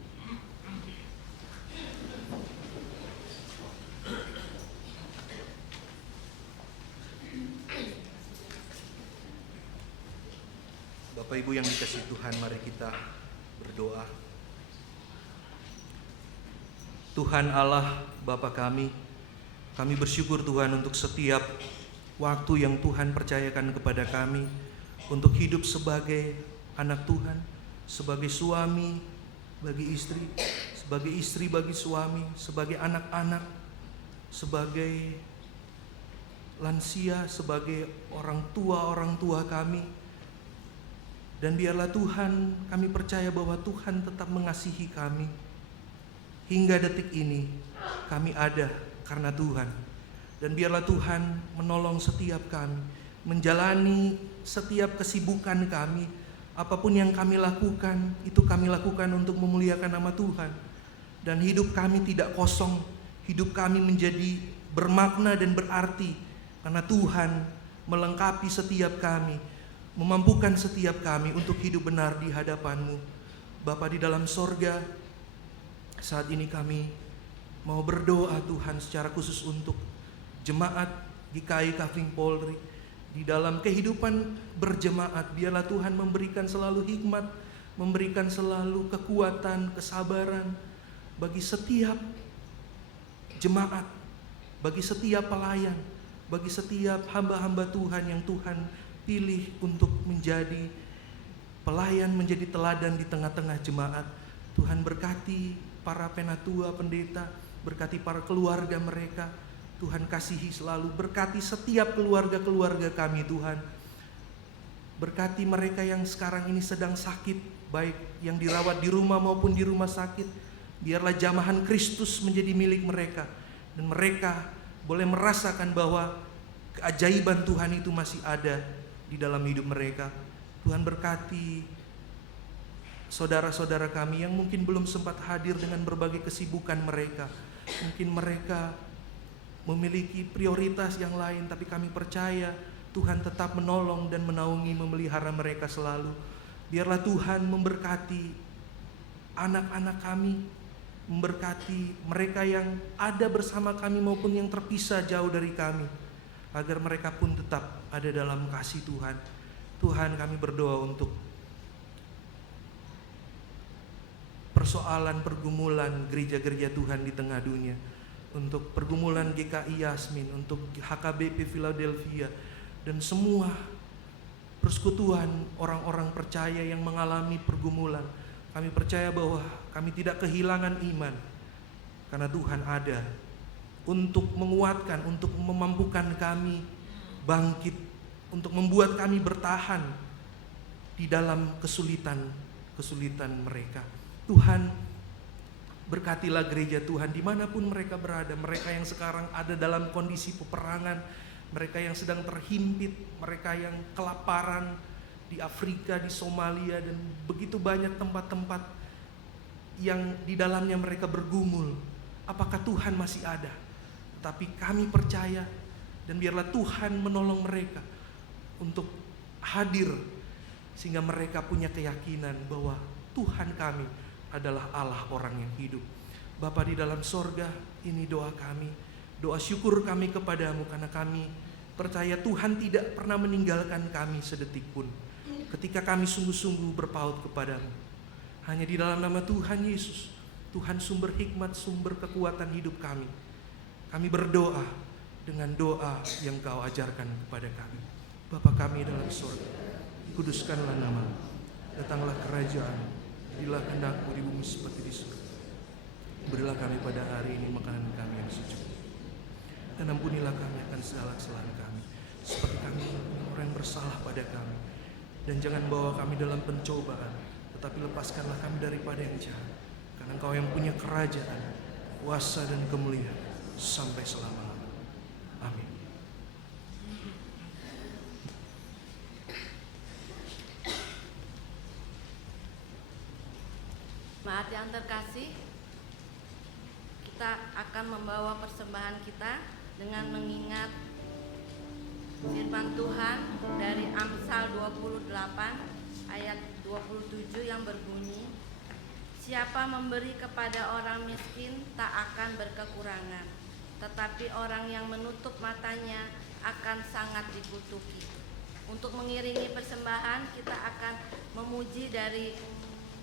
Bapak Ibu yang dikasihi Tuhan, mari kita berdoa. Tuhan Allah, Bapa kami bersyukur Tuhan untuk setiap waktu yang Tuhan percayakan kepada kami untuk hidup sebagai anak Tuhan, sebagai suami bagi istri, sebagai istri bagi suami, sebagai anak-anak, sebagai lansia, sebagai orang tua kami. Dan biarlah Tuhan, kami percaya bahwa Tuhan tetap mengasihi kami. Hingga detik ini kami ada karena Tuhan. Dan biarlah Tuhan menolong setiap kami, menjalani setiap kesibukan kami. Apapun yang kami lakukan, itu kami lakukan untuk memuliakan nama Tuhan. Dan hidup kami tidak kosong, hidup kami menjadi bermakna dan berarti karena Tuhan melengkapi setiap kami, memampukan setiap kami untuk hidup benar di hadapan-Mu. Bapa di dalam sorga, saat ini kami mau berdoa Tuhan secara khusus untuk jemaat GKI Kavling Polri. Di dalam kehidupan berjemaat, biarlah Tuhan memberikan selalu hikmat, memberikan selalu kekuatan, kesabaran bagi setiap jemaat, bagi setiap pelayan, bagi setiap hamba-hamba Tuhan yang Tuhan pilih untuk menjadi pelayan, menjadi teladan di tengah-tengah jemaat. Tuhan berkati para penatua, pendeta, berkati para keluarga mereka. Tuhan kasihi selalu, berkati setiap keluarga-keluarga kami Tuhan. Berkati mereka yang sekarang ini sedang sakit, baik yang dirawat di rumah maupun di rumah sakit. Biarlah jamahan Kristus menjadi milik mereka, dan mereka boleh merasakan bahwa keajaiban Tuhan itu masih ada di dalam hidup mereka. Tuhan berkati saudara-saudara kami yang mungkin belum sempat hadir dengan berbagai kesibukan mereka. Mungkin mereka memiliki prioritas yang lain, tapi kami percaya Tuhan tetap menolong dan menaungi, memelihara mereka selalu. Biarlah Tuhan memberkati anak-anak kami, memberkati mereka yang ada bersama kami maupun yang terpisah jauh dari kami, agar mereka pun tetap ada dalam kasih Tuhan. Tuhan, kami berdoa untuk persoalan pergumulan gereja-gereja Tuhan di tengah dunia, untuk pergumulan GKI Yasmin, untuk HKBP Philadelphia, dan semua persekutuan orang-orang percaya yang mengalami pergumulan. Kami percaya bahwa kami tidak kehilangan iman, karena Tuhan ada untuk menguatkan, untuk memampukan kami bangkit, untuk membuat kami bertahan di dalam kesulitan mereka. Tuhan, berkatilah gereja Tuhan dimanapun mereka berada, mereka yang sekarang ada dalam kondisi peperangan, mereka yang sedang terhimpit, mereka yang kelaparan di Afrika, di Somalia, dan begitu banyak tempat-tempat yang di dalamnya mereka bergumul. Apakah Tuhan masih ada? Tapi kami percaya, dan biarlah Tuhan menolong mereka untuk hadir, sehingga mereka punya keyakinan bahwa Tuhan kami adalah Allah orang yang hidup. Bapa di dalam sorga, ini doa kami, doa syukur kami kepadamu, karena kami percaya Tuhan tidak pernah meninggalkan kami sedetik pun ketika kami sungguh-sungguh berpaut kepadamu. Hanya di dalam nama Tuhan Yesus, Tuhan sumber hikmat, sumber kekuatan hidup kami, Kami berdoa dengan doa yang Kau ajarkan kepada kami. Bapa kami dalam surga, kuduskanlah nama-Mu. Datanglah kerajaan, jadilah kehendak-Mu di bumi seperti di surga. Berilah kami pada hari ini makanan kami yang secukupnya. Dan ampunilah kami akan segala kesalahan kami, seperti kami mengampuni orang yang bersalah pada kami. Dan jangan bawa kami dalam pencobaan, tetapi lepaskanlah kami daripada yang jahat. Karena Engkau yang punya kerajaan, kuasa dan kemuliaan sampai selama-lamanya. Amin. Jemaat yang terkasih, kita akan membawa persembahan kita dengan mengingat firman Tuhan dari Amsal 28 ayat 27 yang berbunyi, siapa memberi kepada orang miskin tak akan berkekurangan, tetapi orang yang menutup matanya akan sangat dikutuki. Untuk mengiringi persembahan, kita akan memuji dari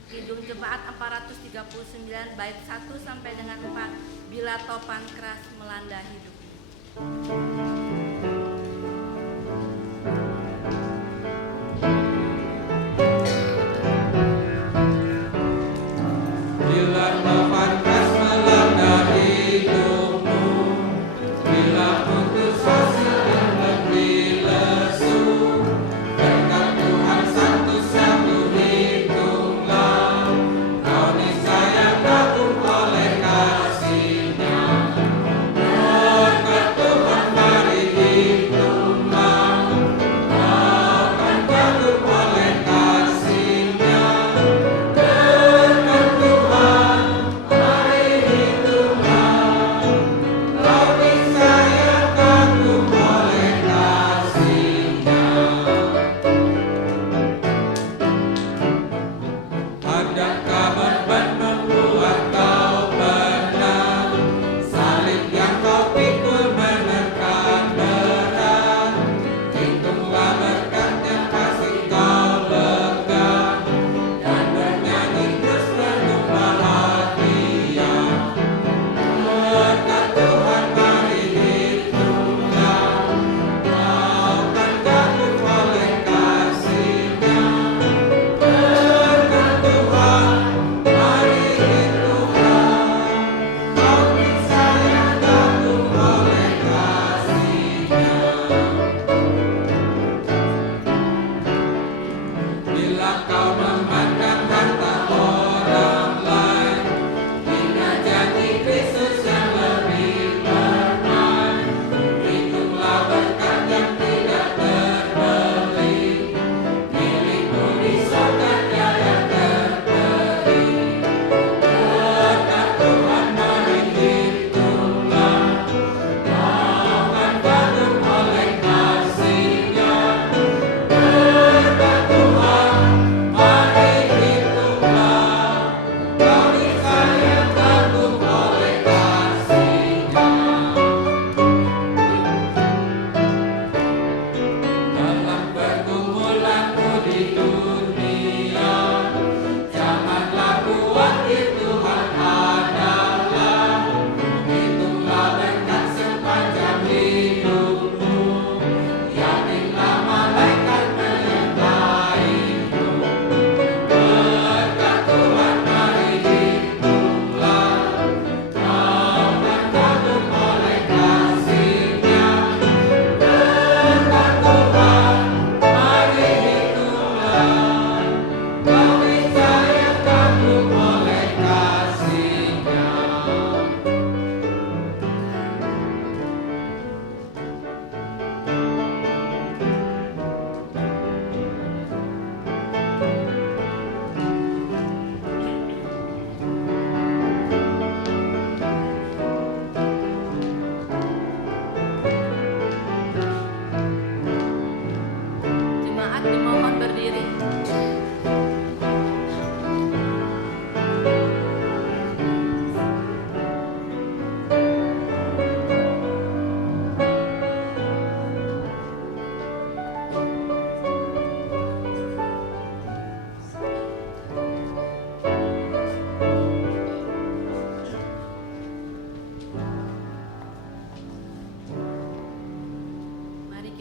Kidung Jemaat 439 bait 1 sampai dengan 4, bila topan keras melanda hidup. Oh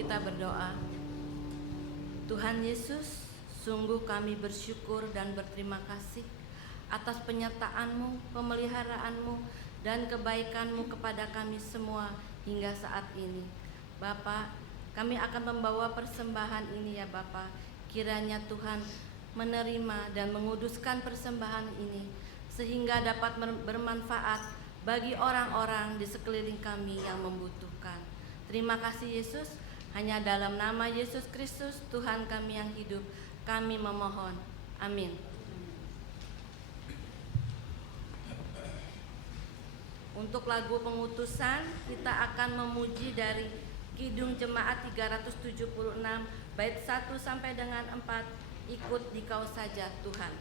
kita berdoa. Tuhan Yesus, sungguh kami bersyukur dan berterima kasih atas penyertaan-Mu, pemeliharaanmu, dan kebaikan-Mu kepada kami semua hingga saat ini. Bapa, kami akan membawa persembahan ini ya Bapa. Kiranya Tuhan menerima dan menguduskan persembahan ini sehingga dapat bermanfaat bagi orang-orang di sekeliling kami yang membutuhkan. Terima kasih Yesus. Hanya dalam nama Yesus Kristus Tuhan kami yang hidup kami memohon. Amin. Untuk lagu pengutusan kita akan memuji dari Kidung Jemaat 376 bait 1 sampai dengan 4, Ikut Dikau Saja Tuhan.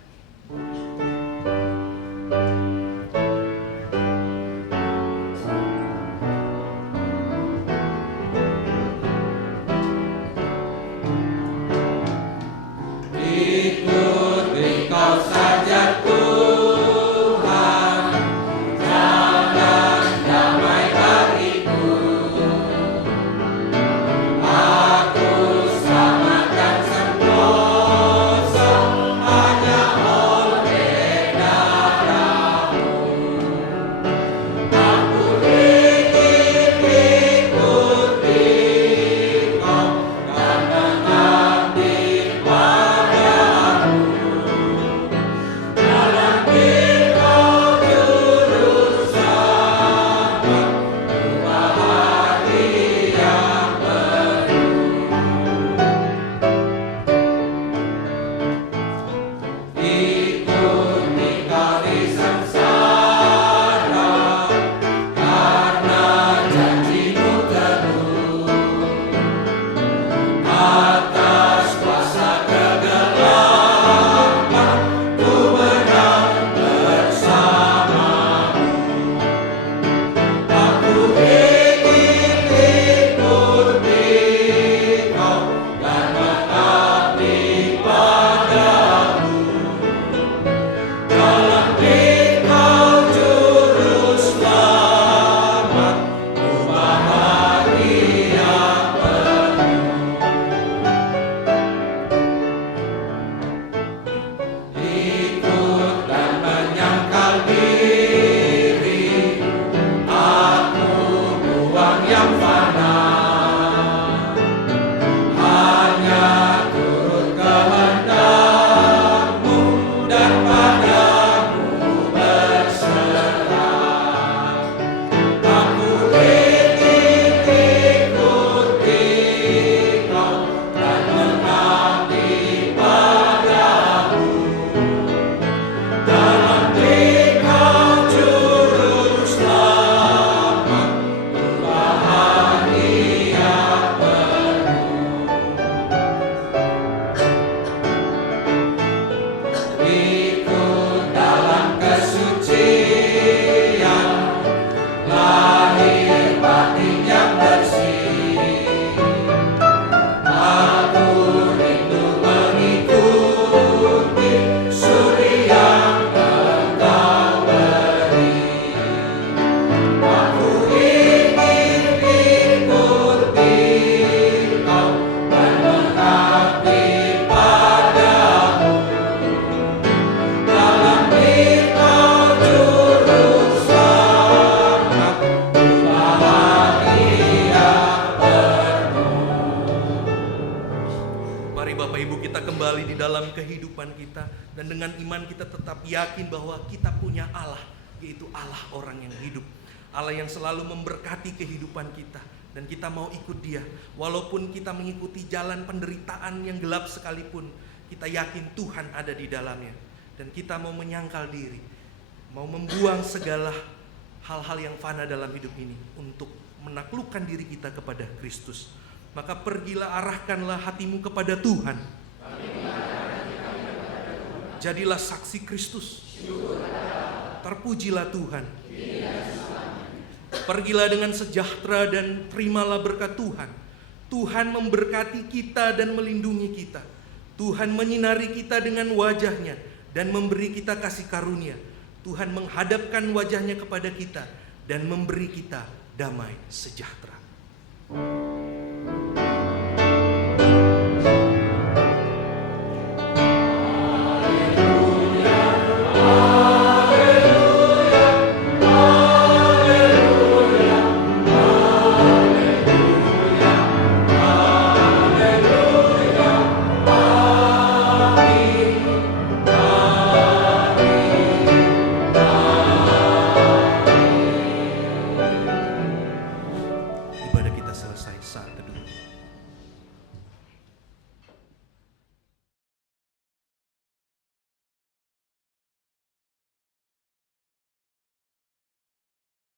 dan dengan iman kita tetap yakin bahwa kita punya Allah, yaitu Allah orang yang hidup, Allah yang selalu memberkati kehidupan kita, dan kita mau ikut Dia. Walaupun kita mengikuti jalan penderitaan yang gelap sekalipun, kita yakin Tuhan ada di dalamnya, dan kita mau menyangkal diri, mau membuang segala hal-hal yang fana dalam hidup ini untuk menaklukkan diri kita kepada Kristus. Maka pergilah, arahkanlah hatimu kepada Tuhan. Jadilah saksi Kristus. Terpujilah Tuhan. Pergilah dengan sejahtera dan terimalah berkat Tuhan. Tuhan memberkati kita dan melindungi kita. Tuhan menyinari kita dengan wajah-Nya dan memberi kita kasih karunia. Tuhan menghadapkan wajah-Nya kepada kita dan memberi kita damai sejahtera.